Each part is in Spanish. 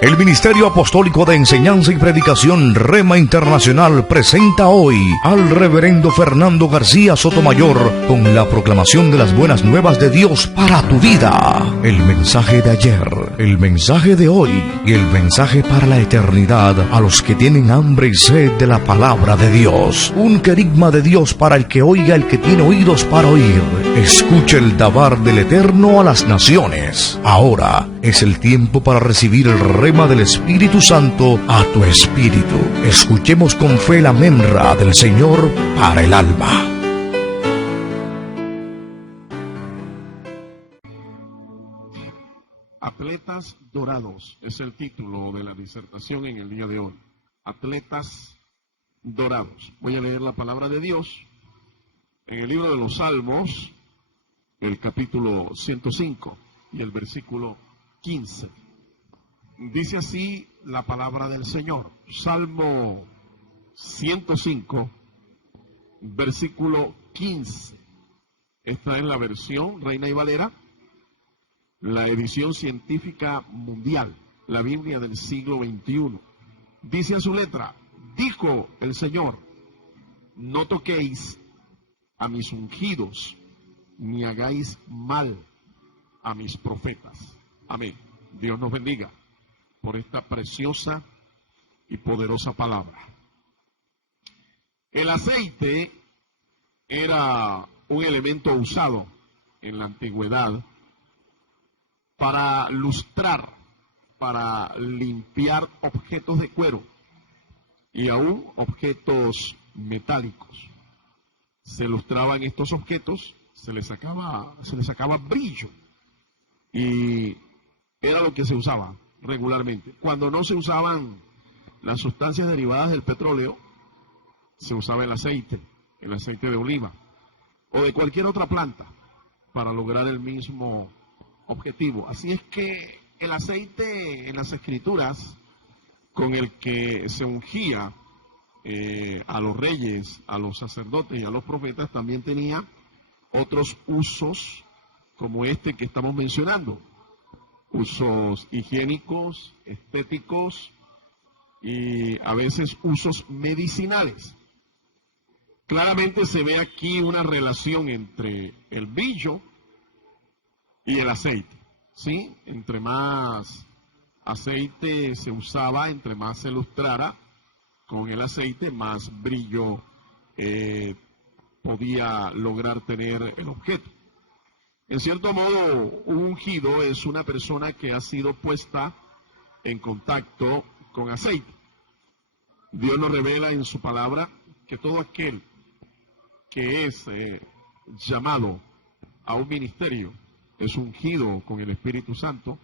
El Ministerio Apostólico de Enseñanza y Predicación Rema Internacional presenta hoy al Reverendo Fernando García Sotomayor con la proclamación de las buenas nuevas de Dios para tu vida. El mensaje de ayer, el mensaje de hoy y el mensaje para la eternidad a los que tienen hambre y sed de la palabra de Dios. Un querigma de Dios para el que oiga, el que tiene oídos para oír. Escuche el dabar del Eterno a las naciones. Ahora es el tiempo para recibir el rema del Espíritu Santo a tu espíritu. Escuchemos con fe la memra del Señor para el alma. Atletas dorados es el título de la disertación en el día de hoy. Atletas dorados. Voy a leer la palabra de Dios en el libro de los Salmos, el capítulo 105 y el versículo 15. Dice así la palabra del Señor. Salmo 105, versículo 15. Esta es la versión Reina y Valera, la edición científica mundial, la Biblia del siglo XXI. Dice en su letra: dijo el Señor, no toquéis a mis ungidos, ni hagáis mal a mis profetas. Amén. Dios nos bendiga por esta preciosa y poderosa palabra. El aceite era un elemento usado en la antigüedad para lustrar, para limpiar objetos de cuero y aún objetos metálicos. Se lustraban estos objetos, se les sacaba brillo y era lo que se usaba regularmente. Cuando no se usaban las sustancias derivadas del petróleo, se usaba el aceite de oliva o de cualquier otra planta para lograr el mismo objetivo. Así es que el aceite en las Escrituras con el que se ungía a los reyes, a los sacerdotes y a los profetas también tenía otros usos como este que estamos mencionando. Usos higiénicos, estéticos y a veces usos medicinales. Claramente se ve aquí una relación entre el brillo y el aceite, ¿sí? Entre más aceite se usaba, entre más se lustrara con el aceite, más brillo podía lograr tener el objeto. En cierto modo, un ungido es una persona que ha sido puesta en contacto con aceite. Dios nos revela en su palabra que todo aquel que es llamado a un ministerio es ungido con el Espíritu Santo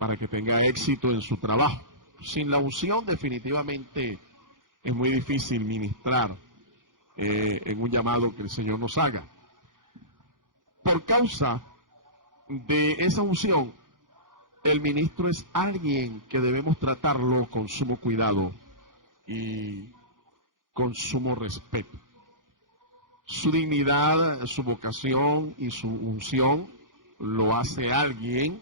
para que tenga éxito en su trabajo. Sin la unción definitivamente es muy difícil ministrar en un llamado que el Señor nos haga. Por causa de esa unción, el ministro es alguien que debemos tratarlo con sumo cuidado y con sumo respeto. Su dignidad, su vocación y su unción lo hace alguien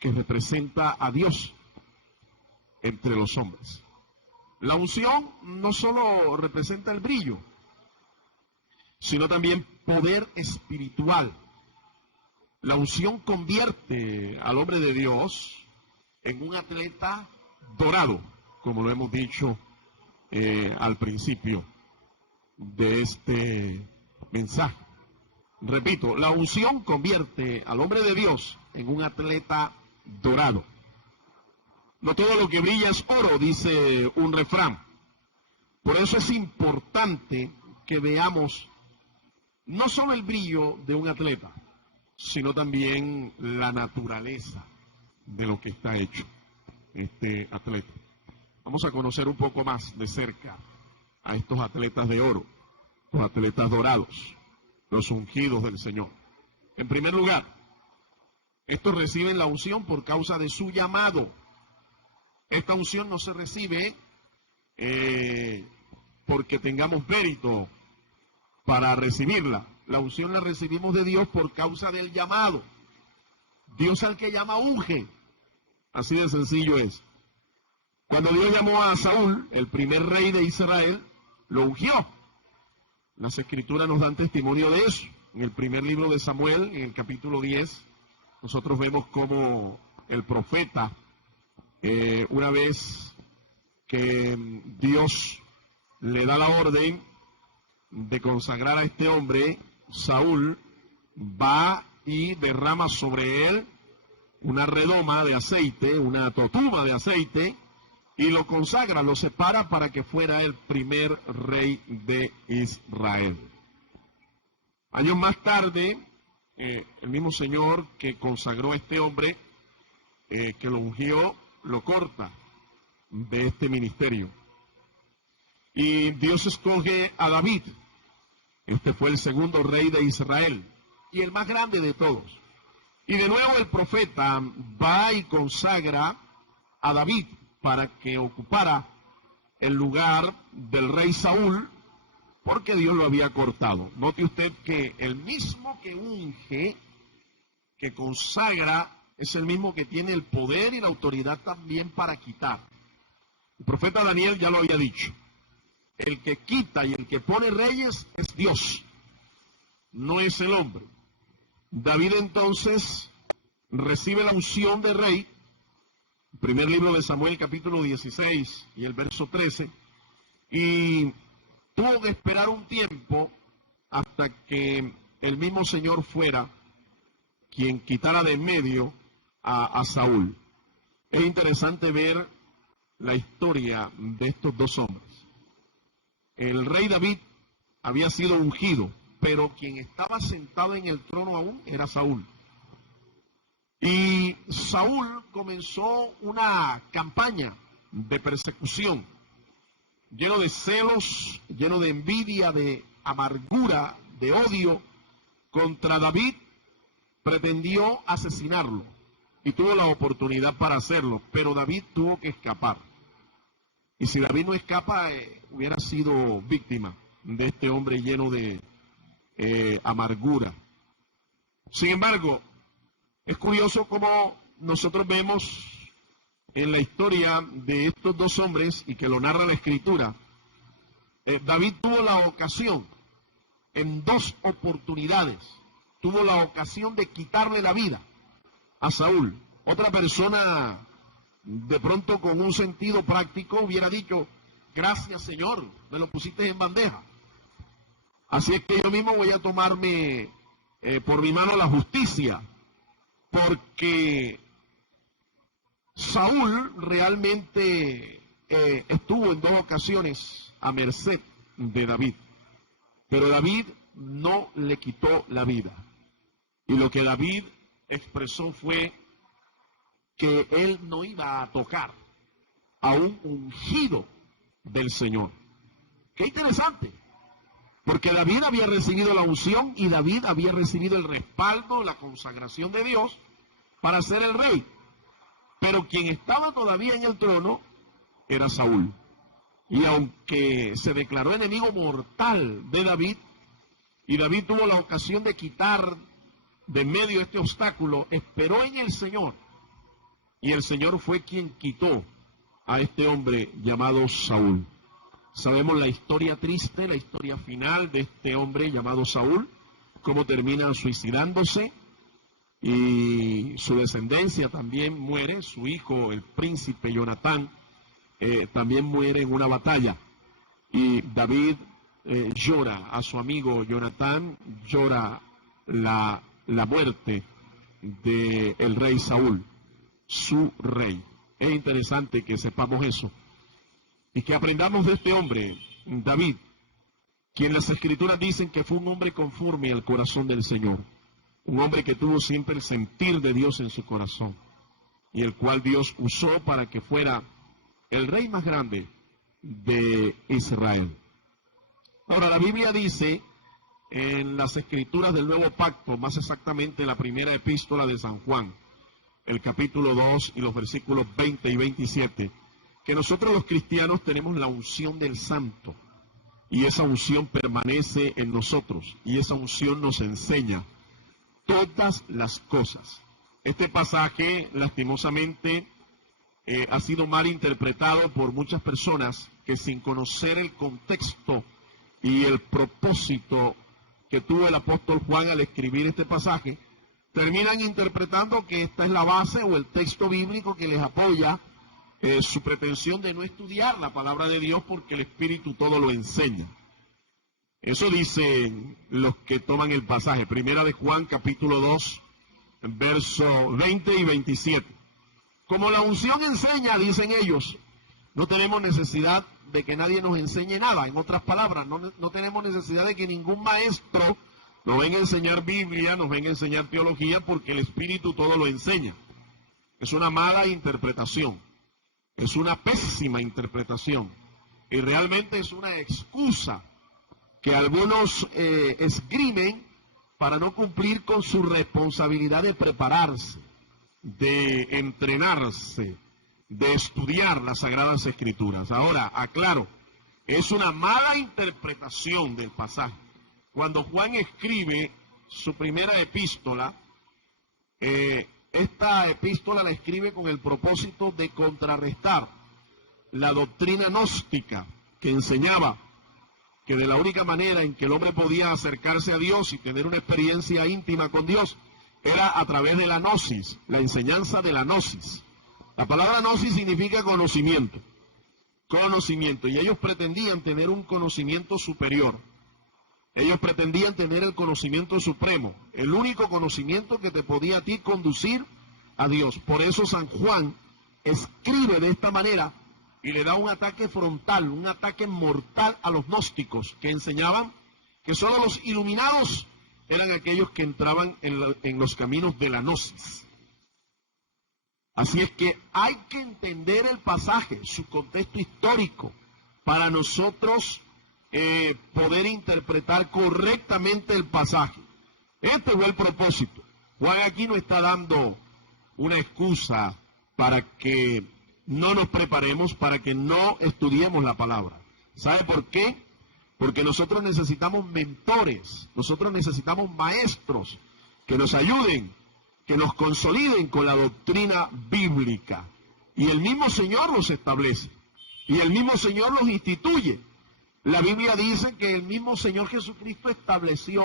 que representa a Dios entre los hombres. La unción no solo representa el brillo, sino también poder espiritual. La unción convierte al hombre de Dios en un atleta dorado, como lo hemos dicho al principio de este mensaje. Repito, la unción convierte al hombre de Dios en un atleta dorado. No todo lo que brilla es oro, dice un refrán. Por eso es importante que veamos no solo el brillo de un atleta, sino también la naturaleza de lo que está hecho este atleta. Vamos a conocer un poco más de cerca a estos atletas de oro, los atletas dorados, los ungidos del Señor. En primer lugar, estos reciben la unción por causa de su llamado. Esta unción no se recibe porque tengamos mérito para recibirla. La unción la recibimos de Dios por causa del llamado. Dios al que llama unge. Así de sencillo es. Cuando Dios llamó a Saúl, el primer rey de Israel, lo ungió. Las Escrituras nos dan testimonio de eso. En el primer libro de Samuel, en el capítulo 10, nosotros vemos cómo el profeta, una vez que Dios le da la orden de consagrar a este hombre, Saúl va y derrama sobre él una redoma de aceite, una totuma de aceite, y lo consagra, lo separa para que fuera el primer rey de Israel. Años más tarde, el mismo Señor que consagró a este hombre, que lo ungió, lo corta de este ministerio. Y Dios escoge a David. Este fue el segundo rey de Israel y el más grande de todos. Y de nuevo el profeta va y consagra a David para que ocupara el lugar del rey Saúl, porque Dios lo había cortado. Note usted que el mismo que unge, que consagra, es el mismo que tiene el poder y la autoridad también para quitar. El profeta Daniel ya lo había dicho. El que quita y el que pone reyes es Dios, no es el hombre. David entonces recibe la unción de rey. Primer libro de Samuel, capítulo 16 y el verso 13, y tuvo que esperar un tiempo hasta que el mismo Señor fuera quien quitara de en medio a Saúl. Es interesante ver la historia de estos dos hombres. El rey David había sido ungido, pero quien estaba sentado en el trono aún era Saúl. Y Saúl comenzó una campaña de persecución, lleno de celos, lleno de envidia, de amargura, de odio contra David. Pretendió asesinarlo y tuvo la oportunidad para hacerlo, pero David tuvo que escapar. Y si David no escapa, hubiera sido víctima de este hombre lleno de amargura. Sin embargo, es curioso cómo nosotros vemos en la historia de estos dos hombres, y que lo narra la Escritura, David tuvo la ocasión, en dos oportunidades, tuvo la ocasión de quitarle la vida a Saúl. Otra persona, de pronto con un sentido práctico, hubiera dicho: gracias Señor, me lo pusiste en bandeja. Así es que yo mismo voy a tomarme por mi mano la justicia, porque Saúl realmente estuvo en dos ocasiones a merced de David, pero David no le quitó la vida. Y lo que David expresó fue que él no iba a tocar a un ungido del Señor. Qué interesante, porque David había recibido la unción y David había recibido el respaldo, la consagración de Dios para ser el rey. Pero quien estaba todavía en el trono era Saúl. Y aunque se declaró enemigo mortal de David, y David tuvo la ocasión de quitar de en medio este obstáculo, esperó en el Señor. Y el Señor fue quien quitó a este hombre llamado Saúl. Sabemos la historia triste, la historia final de este hombre llamado Saúl, cómo termina suicidándose, y su descendencia también muere. Su hijo, el príncipe Jonatán, también muere en una batalla. Y David llora a su amigo Jonatán, llora la muerte del rey Saúl, su rey. Es interesante que sepamos eso y que aprendamos de este hombre, David, quien las Escrituras dicen que fue un hombre conforme al corazón del Señor, un hombre que tuvo siempre el sentir de Dios en su corazón, y el cual Dios usó para que fuera el rey más grande de Israel. Ahora, la Biblia dice en las Escrituras del Nuevo Pacto, más exactamente en la primera epístola de San Juan, el capítulo 2 y los versículos 20 y 27, que nosotros los cristianos tenemos la unción del Santo, y esa unción permanece en nosotros, y esa unción nos enseña todas las cosas. Este pasaje, lastimosamente, ha sido mal interpretado por muchas personas que, sin conocer el contexto y el propósito que tuvo el apóstol Juan al escribir este pasaje, terminan interpretando que esta es la base o el texto bíblico que les apoya su pretensión de no estudiar la palabra de Dios, porque el Espíritu todo lo enseña. Eso dicen los que toman el pasaje. Primera de Juan, capítulo 2, versos 20 y 27. Como la unción enseña, dicen ellos, no tenemos necesidad de que nadie nos enseñe nada. En otras palabras, no tenemos necesidad de que ningún maestro nos venga a enseñar Biblia, nos venga a enseñar teología, porque el Espíritu todo lo enseña. Es una mala interpretación. Es una pésima interpretación. Y realmente es una excusa que algunos esgrimen para no cumplir con su responsabilidad de prepararse, de entrenarse, de estudiar las Sagradas Escrituras. Ahora, aclaro, es una mala interpretación del pasaje. Cuando Juan escribe su primera epístola, esta epístola la escribe con el propósito de contrarrestar la doctrina gnóstica que enseñaba que de la única manera en que el hombre podía acercarse a Dios y tener una experiencia íntima con Dios era a través de la gnosis, la enseñanza de la gnosis. La palabra gnosis significa conocimiento, y ellos pretendían tener un conocimiento superior. Ellos pretendían tener el conocimiento supremo, el único conocimiento que te podía a ti conducir a Dios. Por eso San Juan escribe de esta manera y le da un ataque frontal, un ataque mortal a los gnósticos, que enseñaban que solo los iluminados eran aquellos que entraban en los caminos de la gnosis. Así es que hay que entender el pasaje, su contexto histórico, para nosotros poder interpretar correctamente el pasaje. Este fue el propósito. Juan aquí no está dando una excusa para que no nos preparemos, para que no estudiemos la palabra. ¿Sabe por qué? Porque nosotros necesitamos mentores, nosotros necesitamos maestros que nos ayuden, que nos consoliden con la doctrina bíblica. Y el mismo Señor los establece, y el mismo Señor los instituye. La Biblia dice que el mismo Señor Jesucristo estableció,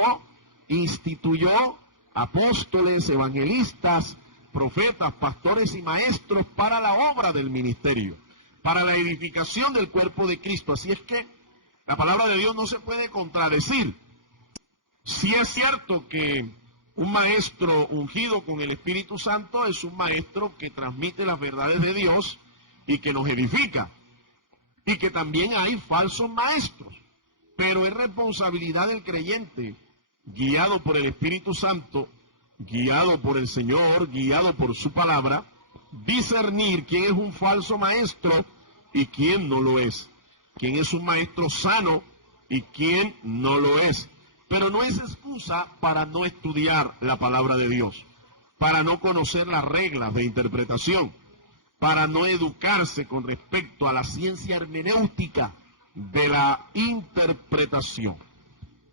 instituyó apóstoles, evangelistas, profetas, pastores y maestros para la obra del ministerio, para la edificación del cuerpo de Cristo. Así es que la palabra de Dios no se puede contradecir. Sí es cierto que un maestro ungido con el Espíritu Santo es un maestro que transmite las verdades de Dios y que nos edifica. Y que también hay falsos maestros. Pero es responsabilidad del creyente, guiado por el Espíritu Santo, guiado por el Señor, guiado por su palabra, discernir quién es un falso maestro y quién no lo es. Quién es un maestro sano y quién no lo es. Pero no es excusa para no estudiar la palabra de Dios, para no conocer las reglas de interpretación, para no educarse con respecto a la ciencia hermenéutica de la interpretación.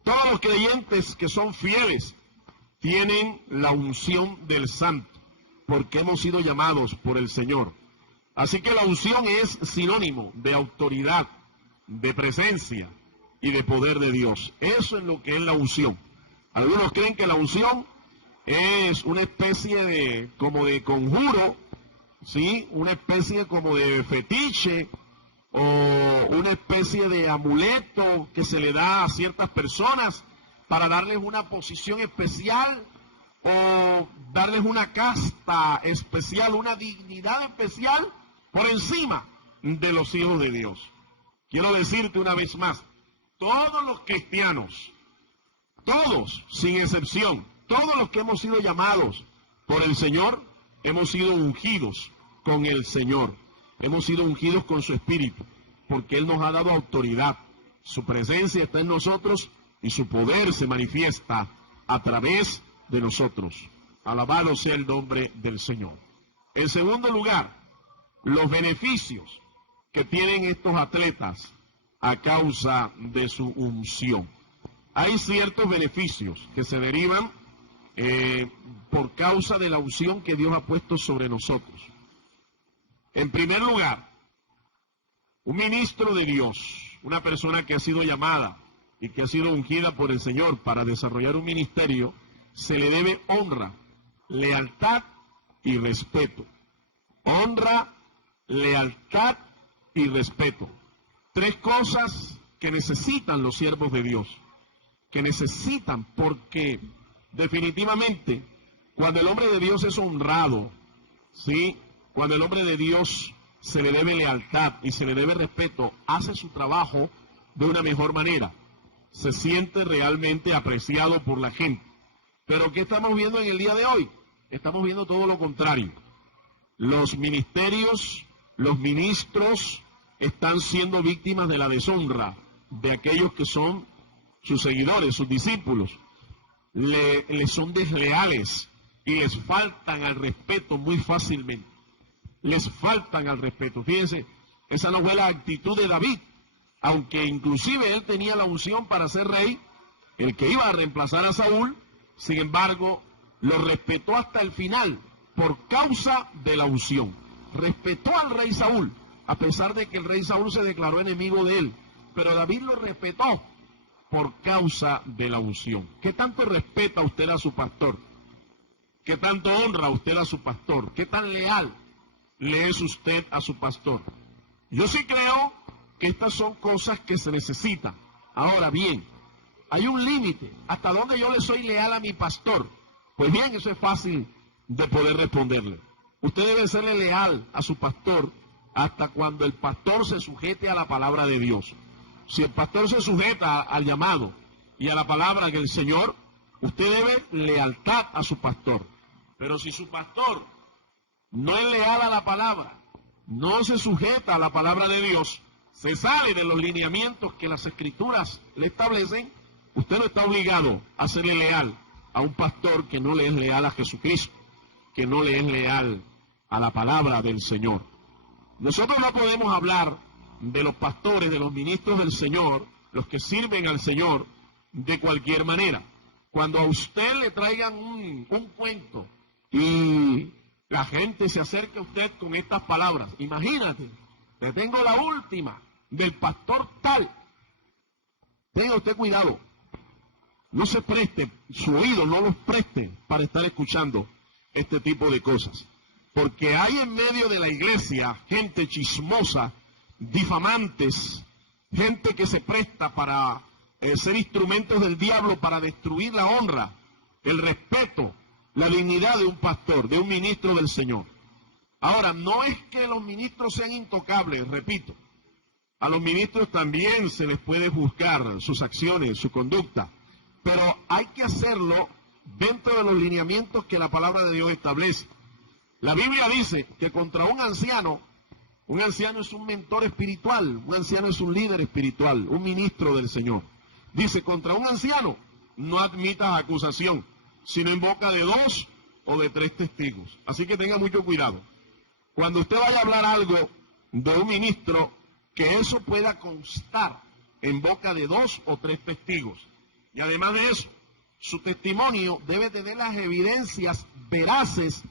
Todos los creyentes que son fieles tienen la unción del Santo, porque hemos sido llamados por el Señor. Así que la unción es sinónimo de autoridad, de presencia y de poder de Dios. Eso es lo que es la unción. Algunos creen que la unción es una especie de conjuro, ¿sí? Una especie como de fetiche o una especie de amuleto que se le da a ciertas personas para darles una posición especial o darles una casta especial, una dignidad especial por encima de los hijos de Dios. Quiero decirte una vez más, todos los cristianos, todos, sin excepción, todos los que hemos sido llamados por el Señor, hemos sido ungidos con el Señor. Hemos sido ungidos con su Espíritu, porque Él nos ha dado autoridad. Su presencia está en nosotros y su poder se manifiesta a través de nosotros. Alabado sea el nombre del Señor. En segundo lugar, los beneficios que tienen estos atletas a causa de su unción. Hay ciertos beneficios que se derivan por causa de la unción que Dios ha puesto sobre nosotros. En primer lugar, un ministro de Dios, una persona que ha sido llamada y que ha sido ungida por el Señor para desarrollar un ministerio, se le debe honra, lealtad y respeto. Honra, lealtad y respeto. Tres cosas que necesitan los siervos de Dios, que necesitan, porque definitivamente cuando el hombre de Dios es honrado, ¿sí? Cuando el hombre de Dios se le debe lealtad y se le debe respeto, hace su trabajo de una mejor manera, se siente realmente apreciado por la gente. Pero ¿qué estamos viendo en el día de hoy? Estamos viendo todo lo contrario. Los ministerios, los ministros están siendo víctimas de la deshonra de aquellos que son sus seguidores, sus discípulos. Les son desleales y les faltan al respeto muy fácilmente. Les faltan al respeto. Fíjense, esa no fue la actitud de David, aunque inclusive él tenía la unción para ser rey, el que iba a reemplazar a Saúl, sin embargo, lo respetó hasta el final por causa de la unción. Respetó al rey Saúl, a pesar de que el rey Saúl se declaró enemigo de él, pero David lo respetó por causa de la unción. ¿Qué tanto respeta usted a su pastor? ¿Qué tanto honra usted a su pastor? ¿Qué tan leal le es usted a su pastor? Yo sí creo que estas son cosas que se necesitan. Ahora bien, hay un límite. ¿Hasta dónde yo le soy leal a mi pastor? Pues bien, eso es fácil de poder responderle. Usted debe serle leal a su pastor hasta cuando el pastor se sujete a la palabra de Dios. Si el pastor se sujeta al llamado y a la palabra del Señor, usted debe lealtad a su pastor. Pero si su pastor no es leal a la palabra, no se sujeta a la palabra de Dios, se sale de los lineamientos que las Escrituras le establecen, usted no está obligado a serle leal a un pastor que no le es leal a Jesucristo, que no le es leal a la palabra del Señor. Nosotros no podemos hablar de los pastores, de los ministros del Señor, los que sirven al Señor, de cualquier manera. Cuando a usted le traigan un cuento y la gente se acerca a usted con estas palabras, imagínate, te tengo la última del pastor tal, tenga usted cuidado, no se preste, su oído no los preste para estar escuchando este tipo de cosas, porque hay en medio de la iglesia gente chismosa, difamantes, gente que se presta para ser instrumentos del diablo para destruir la honra, el respeto, la dignidad de un pastor, de un ministro del Señor. Ahora, no es que los ministros sean intocables, repito, a los ministros también se les puede juzgar sus acciones, su conducta, pero hay que hacerlo dentro de los lineamientos que la palabra de Dios establece. La Biblia dice que contra un anciano es un mentor espiritual, un anciano es un líder espiritual, un ministro del Señor. Dice, contra un anciano no admitas acusación, sino en boca de 2 o de 3 testigos. Así que tenga mucho cuidado. Cuando usted vaya a hablar algo de un ministro, que eso pueda constar en boca de 2 o 3 testigos. Y además de eso, su testimonio debe tener las evidencias veraces,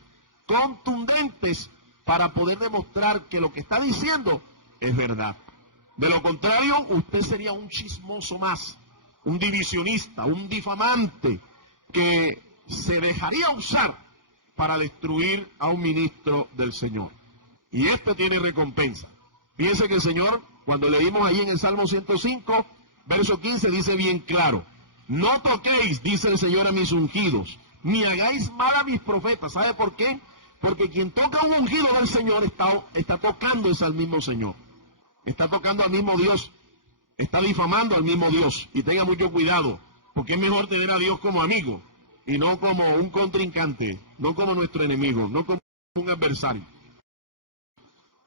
contundentes, para poder demostrar que lo que está diciendo es verdad. De lo contrario, usted sería un chismoso más, un divisionista, un difamante, que se dejaría usar para destruir a un ministro del Señor. Y este tiene recompensa. Fíjense que el Señor, cuando leímos ahí en el Salmo 105, verso 15, dice bien claro, no toquéis, dice el Señor, a mis ungidos, ni hagáis mal a mis profetas. ¿Sabe por qué? Porque quien toca un ungido del Señor está tocando al mismo Señor, está tocando al mismo Dios, está difamando al mismo Dios. Y tenga mucho cuidado, porque es mejor tener a Dios como amigo y no como un contrincante, no como nuestro enemigo, no como un adversario.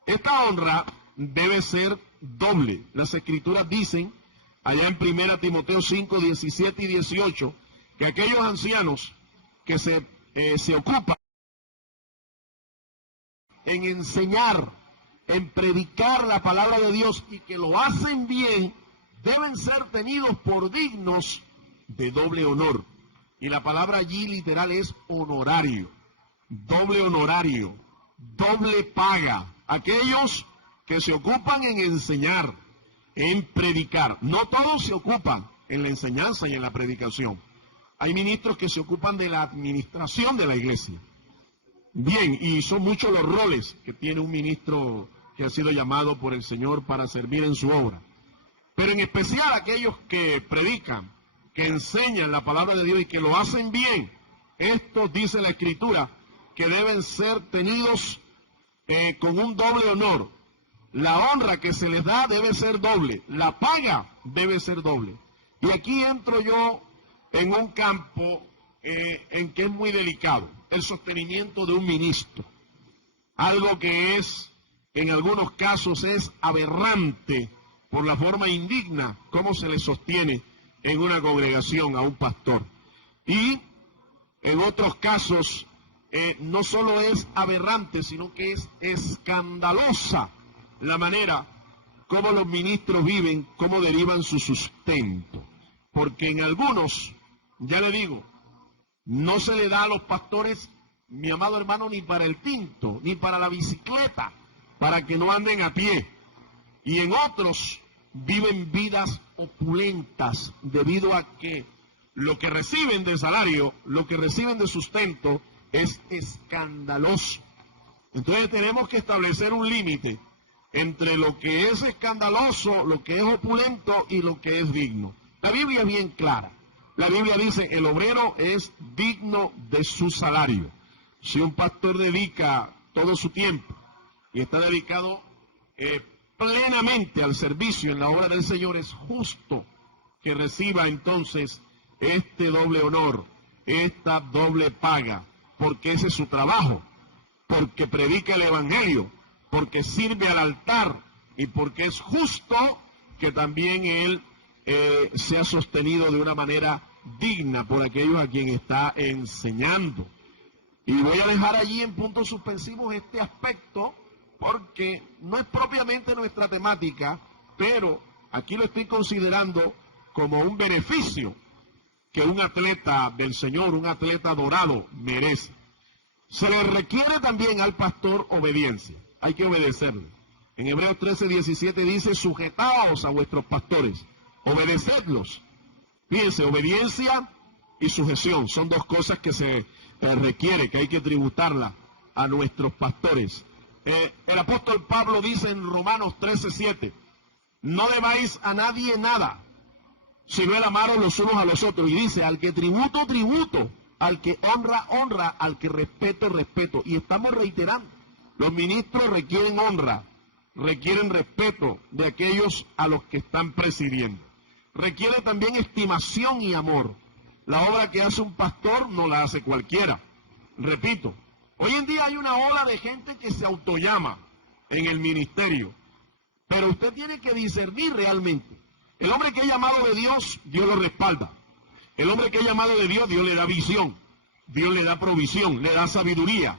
Esta honra debe ser doble. Las Escrituras dicen, allá en 1 Timoteo 5, 17 y 18, que aquellos ancianos que se ocupan en enseñar, en predicar la palabra de Dios y que lo hacen bien, deben ser tenidos por dignos de doble honor. Y la palabra allí literal es honorario, doble honorario. doble paga. Aquellos que se ocupan en enseñar, en predicar. No todos se ocupan en la enseñanza y en la predicación. Hay ministros que se ocupan de la administración de la iglesia. Bien, y son muchos los roles que tiene un ministro que ha sido llamado por el Señor para servir en su obra. Pero en especial aquellos que predican, que enseñan la palabra de Dios y que lo hacen bien, estos, dice la Escritura, que deben ser tenidos con un doble honor. La honra que se les da debe ser doble, la paga debe ser doble. Y aquí entro yo en un campo en que es muy delicado, el sostenimiento de un ministro. Algo que es, en algunos casos, es aberrante por la forma indigna como se le sostiene en una congregación a un pastor. Y en otros casos, no solo es aberrante, sino que es escandalosa la manera como los ministros viven, cómo derivan su sustento. Porque en algunos, ya le digo, no se le da a los pastores, mi amado hermano, ni para el tinto, ni para la bicicleta, para que no anden a pie. Y en otros viven vidas opulentas debido a que lo que reciben de salario, lo que reciben de sustento, es escandaloso. Entonces tenemos que establecer un límite entre lo que es escandaloso, lo que es opulento y lo que es digno. La Biblia es bien clara. La Biblia dice, el obrero es digno de su salario. Si un pastor dedica todo su tiempo y está dedicado plenamente al servicio en la obra del Señor, es justo que reciba entonces este doble honor, esta doble paga, porque ese es su trabajo, porque predica el Evangelio, porque sirve al altar y porque es justo que también él sea sostenido de una manera digna por aquellos a quien está enseñando. Y voy a dejar allí en puntos suspensivos este aspecto porque no es propiamente nuestra temática, pero aquí lo estoy considerando como un beneficio que un atleta del Señor, un atleta dorado, merece. Se le requiere también al pastor obediencia, hay que obedecerle. En Hebreos 13:17 dice, sujetaos a vuestros pastores, obedecedlos. Fíjense, obediencia y sujeción son dos cosas que se requiere, que hay que tributarla a nuestros pastores. El apóstol Pablo dice en Romanos 13:7, no debáis a nadie nada, sino el amaros los unos a los otros. Y dice, al que tributo, tributo, al que honra, honra, al que respeto, respeto. Y estamos reiterando, los ministros requieren honra, requieren respeto de aquellos a los que están presidiendo. Requiere también estimación y amor. La obra que hace un pastor no la hace cualquiera. Repito, hoy en día hay una ola de gente que se autollama en el ministerio, pero usted tiene que discernir realmente. El hombre que es llamado de Dios, Dios lo respalda. El hombre que es llamado de Dios, Dios le da visión, Dios le da provisión, le da sabiduría,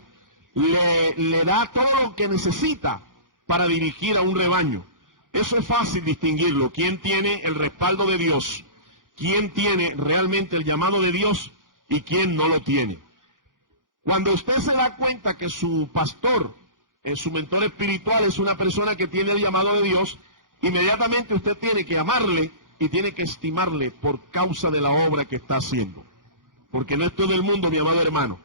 le da todo lo que necesita para dirigir a un rebaño. Eso es fácil distinguirlo. ¿Quién tiene el respaldo de Dios? ¿Quién tiene realmente el llamado de Dios y quién no lo tiene? Cuando usted se da cuenta que su pastor, su mentor espiritual, es una persona que tiene el llamado de Dios, inmediatamente usted tiene que amarle y tiene que estimarle por causa de la obra que está haciendo. Porque no es todo el mundo, mi amado hermano,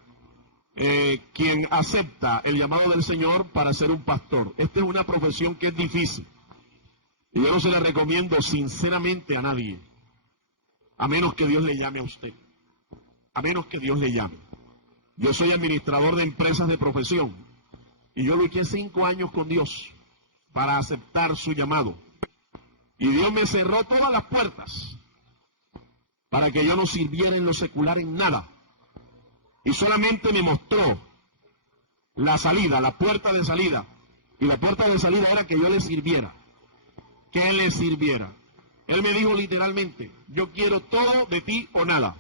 quien acepta el llamado del Señor para ser un pastor. Esta es una profesión que es difícil. Y yo no se la recomiendo sinceramente a nadie, a menos que Dios le llame a usted, a menos que Dios le llame. Yo soy administrador de empresas de profesión y yo luché 5 años con Dios para aceptar su llamado. Y Dios me cerró todas las puertas para que yo no sirviera en lo secular en nada. Y solamente me mostró la salida, la puerta de salida. Y la puerta de salida era que yo le sirviera. Que Él le sirviera. Él me dijo literalmente, yo quiero todo de ti o nada.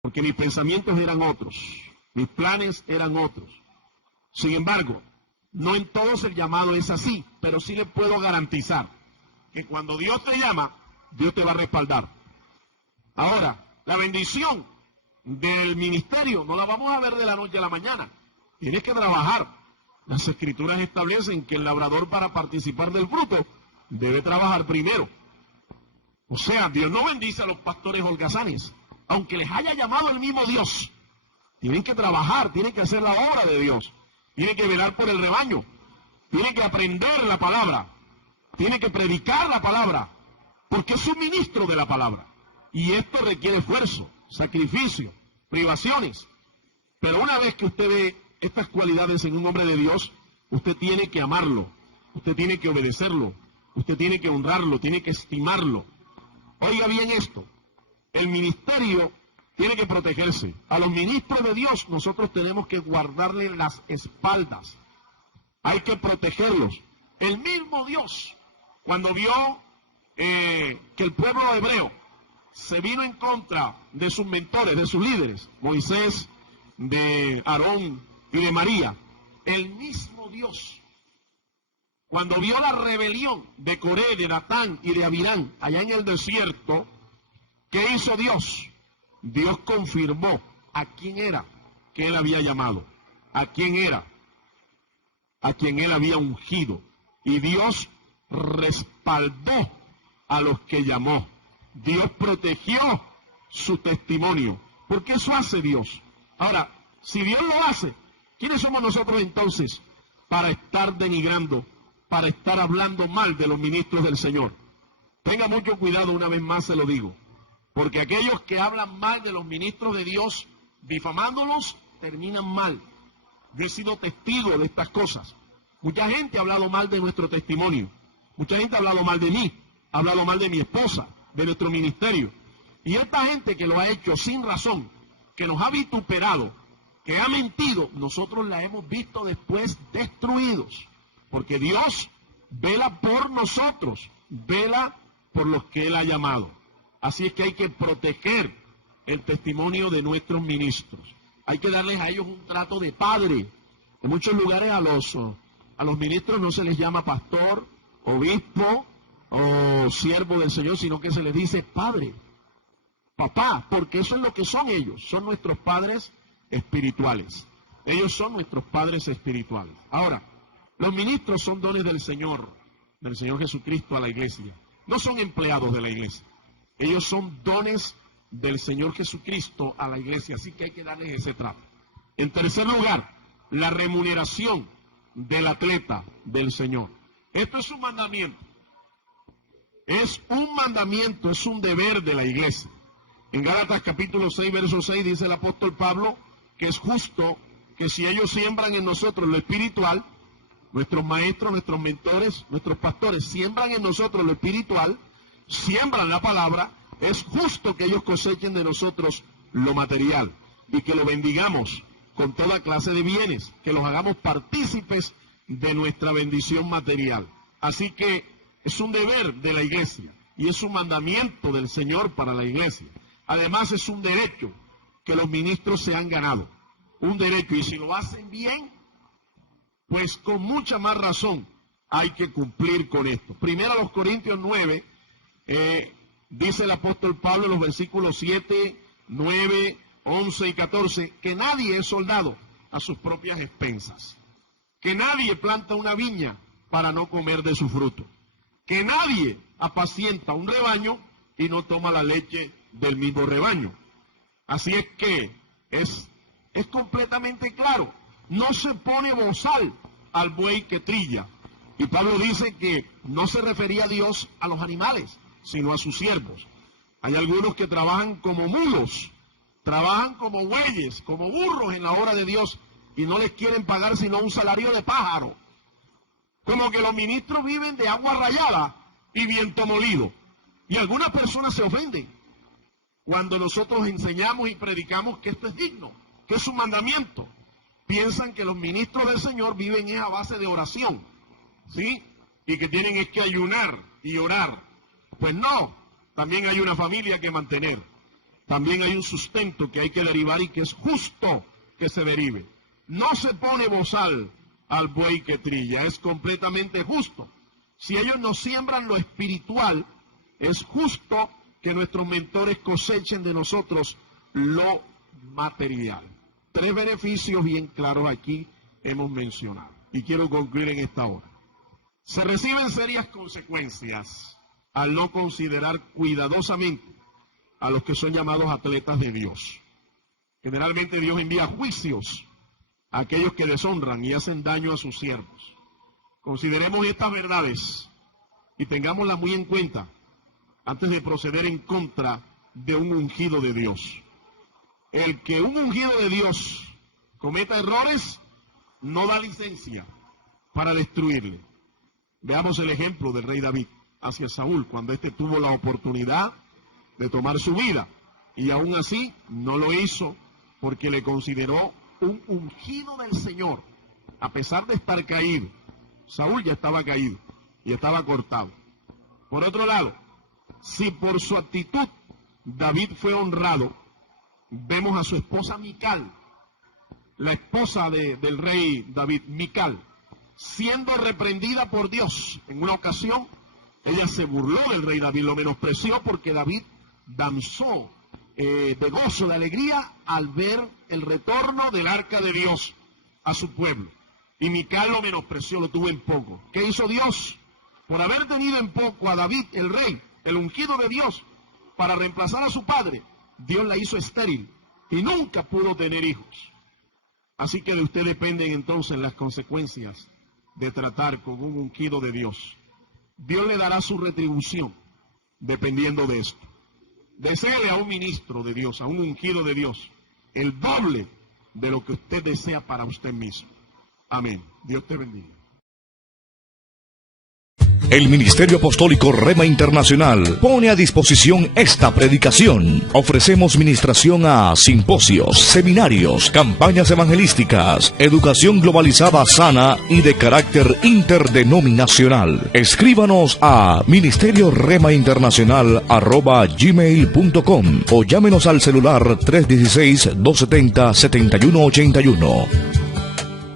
Porque mis pensamientos eran otros, mis planes eran otros. Sin embargo, no en todos el llamado es así, pero sí le puedo garantizar que cuando Dios te llama, Dios te va a respaldar. Ahora, la bendición del ministerio no la vamos a ver de la noche a la mañana. tienes que trabajar. Las Escrituras establecen que el labrador, para participar del fruto, debe trabajar primero. O sea, Dios no bendice a los pastores holgazanes, aunque les haya llamado el mismo Dios. Tienen que trabajar, tienen que hacer la obra de Dios, tienen que velar por el rebaño, tienen que aprender la palabra, tienen que predicar la palabra, porque es un ministro de la palabra. Y esto requiere esfuerzo, sacrificio, privaciones. Pero una vez que usted ve estas cualidades en un hombre de Dios, usted tiene que amarlo, usted tiene que obedecerlo, usted tiene que honrarlo, tiene que estimarlo. Oiga bien esto, el ministerio tiene que protegerse. A los ministros de Dios nosotros tenemos que guardarle las espaldas. Hay que protegerlos. El mismo Dios, cuando vio que el pueblo hebreo se vino en contra de sus mentores, de sus líderes, Moisés, de Aarón y de María, el mismo Dios, cuando vio la rebelión de Coré, de Datán y de Abirán allá en el desierto, ¿qué hizo Dios? Dios confirmó a quién era que él había llamado, a quién era, a quien él había ungido. Y Dios respaldó a los que llamó. Dios protegió su testimonio, porque eso hace Dios. Ahora, si Dios lo hace, ¿quiénes somos nosotros entonces para estar denigrando, para estar hablando mal de los ministros del Señor? Tenga mucho cuidado, una vez más se lo digo, porque aquellos que hablan mal de los ministros de Dios, difamándolos, terminan mal. Yo he sido testigo de estas cosas. Mucha gente ha hablado mal de nuestro testimonio, mucha gente ha hablado mal de mí, ha hablado mal de mi esposa, de nuestro ministerio. Y esta gente que lo ha hecho sin razón, que nos ha vituperado, que ha mentido, nosotros la hemos visto después destruidos, porque Dios vela por nosotros, vela por los que Él ha llamado. Así es que hay que proteger el testimonio de nuestros ministros. Hay que darles a ellos un trato de padre. En muchos lugares a los ministros no se les llama pastor, obispo o siervo del Señor, sino que se les dice padre, papá, porque eso es lo que son ellos. Son nuestros padres espirituales. Ellos son nuestros padres espirituales. Ahora, los ministros son dones del Señor Jesucristo a la iglesia. No son empleados de la iglesia. Ellos son dones del Señor Jesucristo a la iglesia, así que hay que darles ese trato. En tercer lugar, la remuneración del atleta del Señor. Esto es un mandamiento. Es un mandamiento, es un deber de la iglesia. En Gálatas capítulo 6, verso 6, dice el apóstol Pablo que es justo que si ellos siembran en nosotros lo espiritual, nuestros maestros, nuestros mentores, nuestros pastores siembran en nosotros lo espiritual, siembran la palabra, es justo que ellos cosechen de nosotros lo material y que lo bendigamos con toda clase de bienes, que los hagamos partícipes de nuestra bendición material. Así que es un deber de la iglesia y es un mandamiento del Señor para la iglesia. Además es un derecho que los ministros se han ganado, un derecho, y si lo hacen bien, pues con mucha más razón hay que cumplir con esto. Primero a los Corintios 9, dice el apóstol Pablo en los versículos 7, 9, 11 y 14, que nadie es soldado a sus propias expensas, que nadie planta una viña para no comer de su fruto, que nadie apacienta un rebaño y no toma la leche del mismo rebaño. Así es que es completamente claro, no se pone bozal al buey que trilla. Y Pablo dice que no se refería a Dios a los animales, sino a sus siervos. Hay algunos que trabajan como mulos, trabajan como bueyes, como burros en la obra de Dios, y no les quieren pagar sino un salario de pájaro. Como que los ministros viven de agua rayada y viento molido. Y algunas personas se ofenden cuando nosotros enseñamos y predicamos que esto es digno, que es un mandamiento. Piensan que los ministros del Señor viven a base de oración, ¿sí? Y que tienen es que ayunar y orar. Pues no, también hay una familia que mantener. También hay un sustento que hay que derivar y que es justo que se derive. No se pone bozal al buey que trilla, es completamente justo. Si ellos nos siembran lo espiritual, es justo que nuestros mentores cosechen de nosotros lo material. Tres beneficios bien claros aquí hemos mencionado. Y quiero concluir en esta hora. Se reciben serias consecuencias al no considerar cuidadosamente a los que son llamados atletas de Dios. Generalmente Dios envía juicios a aquellos que deshonran y hacen daño a sus siervos. Consideremos estas verdades y tengámoslas muy en cuenta antes de proceder en contra de un ungido de Dios. El que un ungido de Dios cometa errores no da licencia para destruirle. Veamos el ejemplo del rey David hacia Saúl cuando éste tuvo la oportunidad de tomar su vida y aún así no lo hizo porque le consideró un ungido del Señor. A pesar de estar caído, Saúl ya estaba caído y estaba cortado. Por otro lado, si por su actitud David fue honrado, vemos a su esposa Mical, la esposa del rey David, Mical, siendo reprendida por Dios. En una ocasión, ella se burló del rey David, lo menospreció porque David danzó de gozo, de alegría, al ver el retorno del arca de Dios a su pueblo. Y Mical lo menospreció, lo tuvo en poco. ¿Qué hizo Dios? Por haber tenido en poco a David, el rey, el ungido de Dios, para reemplazar a su padre, Dios la hizo estéril y nunca pudo tener hijos. Así que de usted dependen entonces las consecuencias de tratar con un ungido de Dios. Dios le dará su retribución dependiendo de esto. Deséele a un ministro de Dios, a un ungido de Dios, el doble de lo que usted desea para usted mismo. Amén. Dios te bendiga. El Ministerio Apostólico Rema Internacional pone a disposición esta predicación. Ofrecemos ministración a simposios, seminarios, campañas evangelísticas, educación globalizada sana y de carácter interdenominacional. Escríbanos a ministerioremainternacional@gmail.com o llámenos al celular 316-270-7181.